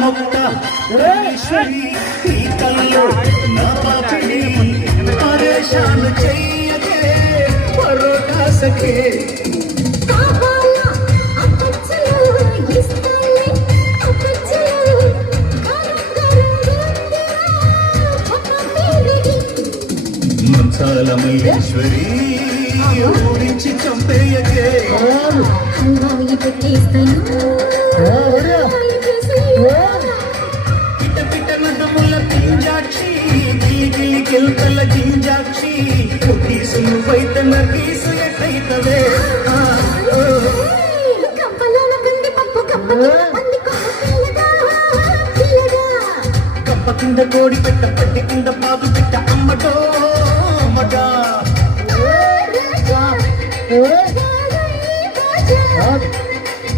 మొక్క ఈశ్వరి ఈ కల్లో నా పాపిడి పరేషాను చెయ్యకే పరోటా సఖే మంచాల మల్లేశ్వరి ఊరించి చంపేయకే పిట పిట నదముల పింజాక్షి గిలి గిలి గిల్కల గింజాక్షి కుటీసులు వైత నగీసు ఎట్టయితవే కప్ప కింద కోడి పెట్ట పట్టి కింద పాదు పెట్ట అమ్మటో అమ్మగా Oh,